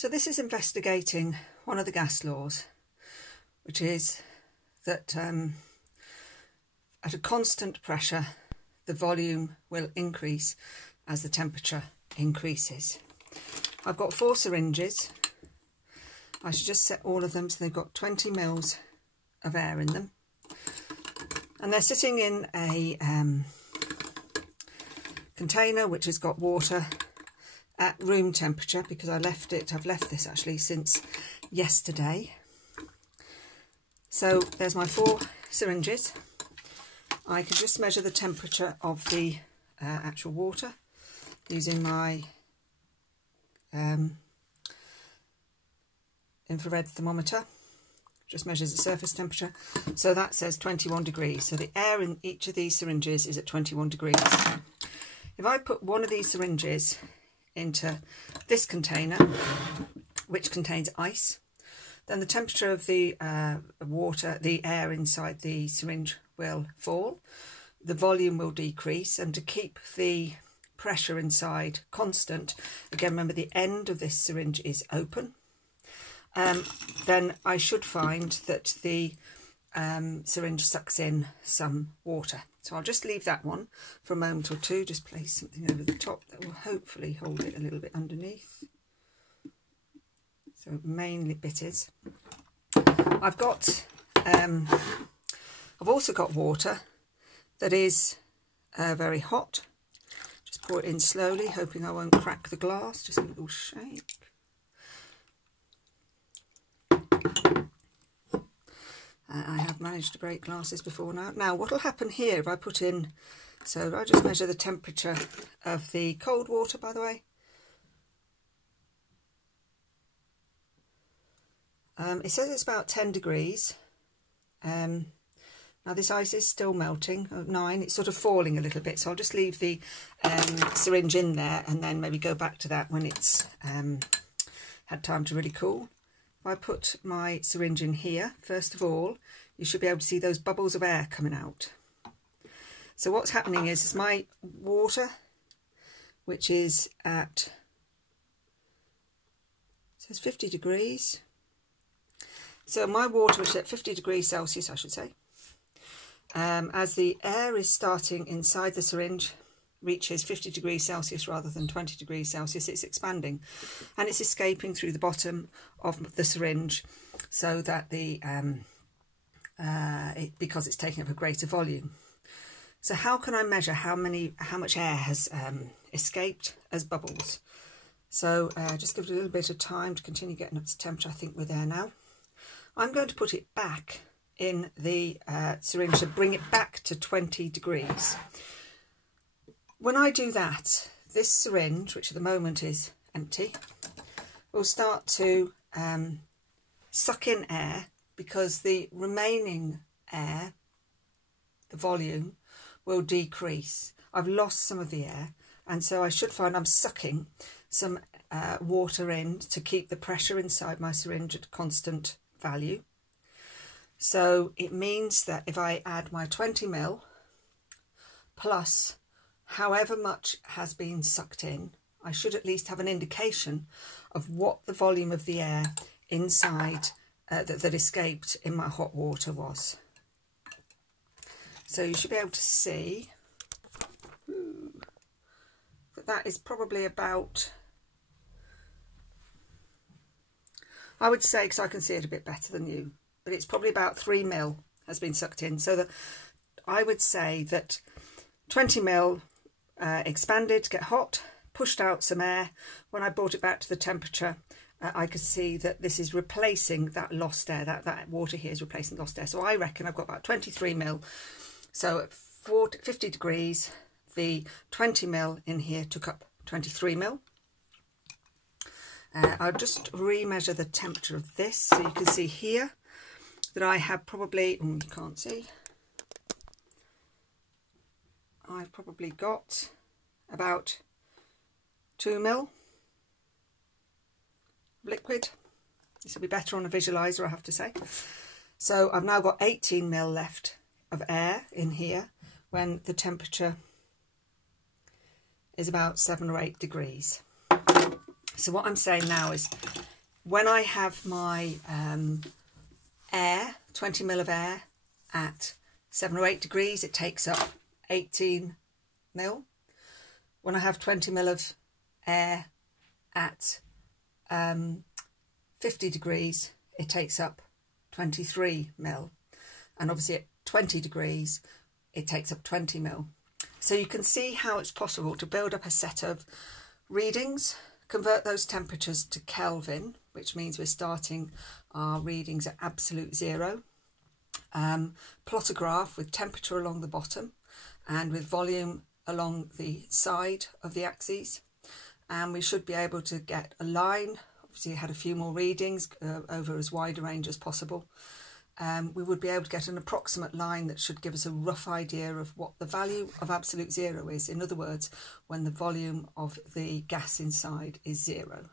So this is investigating one of the gas laws, which is that at a constant pressure, the volume will increase as the temperature increases. I've got 4 syringes. I should just set all of them so they've got 20 mils of air in them. And they're sitting in a container which has got water at room temperature, because I've left this actually since yesterday. So there's my 4 syringes. I can just measure the temperature of the actual water using my infrared thermometer. Just measures the surface temperature. So that says 21 degrees. So the air in each of these syringes is at 21 degrees. If I put one of these syringes into this container, which contains ice, then the temperature of the the air inside the syringe will fall, the volume will decrease, and to keep the pressure inside constant, again remember the end of this syringe is open, then I should find that the syringe sucks in some water. So I'll just leave that one for a moment or two, just place something over the top that will hopefully hold it a little bit underneath. So mainly bit is. I've also got water that is very hot. Just pour it in slowly, hoping I won't crack the glass, just a little shake. I have managed to break glasses before now. Now what will happen here if I put in, so I just measure the temperature of the cold water, by the way. It says it's about 10 degrees. Now this ice is still melting, 9, it's sort of falling a little bit, so I'll just leave the syringe in there and then maybe go back to that when it's had time to really cool. If I put my syringe in here, first of all, you should be able to see those bubbles of air coming out. So what's happening is my water, which is at, it says 50 degrees. So my water, which is at 50 degrees Celsius, I should say, as the air is starting inside the syringe, reaches 50 degrees Celsius rather than 20 degrees Celsius, it's expanding and it's escaping through the bottom of the syringe, so that the because it's taking up a greater volume. So how can I measure how much air has escaped as bubbles? So just give it a little bit of time to continue getting up to temperature. I think we're there now. I'm going to put it back in the syringe to bring it back to 20 degrees. When I do that, this syringe, which at the moment is empty, will start to suck in air, because the remaining air, the volume, will decrease. I've lost some of the air, and so I should find I'm sucking some water in to keep the pressure inside my syringe at a constant value. So it means that if I add my 20 ml plus however much has been sucked in, I should at least have an indication of what the volume of the air inside that escaped in my hot water was. So you should be able to see that that is probably about, I would say, because I can see it a bit better than you, but it's probably about 3 ml has been sucked in. So that I would say that 20 ml expanded, get hot, pushed out some air. When I brought it back to the temperature, I could see that this is replacing that lost air. That water here is replacing lost air. So I reckon I've got about 23 ml. So at 50 degrees, the 20 ml in here took up 23 ml. I'll just re-measure the temperature of this, so you can see here that I have probably, you can't see, I've probably got about 2 ml liquid. This will be better on a visualizer, I have to say. So I've now got 18 ml left of air in here when the temperature is about 7 or 8 degrees. So what I'm saying now is when I have my air, 20 ml of air at 7 or 8 degrees, it takes up 18 ml. When I have 20 ml of air at 50 degrees, it takes up 23 ml. And obviously at 20 degrees, it takes up 20 ml. So you can see how it's possible to build up a set of readings, convert those temperatures to Kelvin, which means we're starting our readings at absolute zero. Plot a graph with temperature along the bottom and with volume along the side of the axes. And we should be able to get a line. Obviously, had a few more readings over as wide a range as possible. We would be able to get an approximate line that should give us a rough idea of what the value of absolute zero is. In other words, when the volume of the gas inside is zero.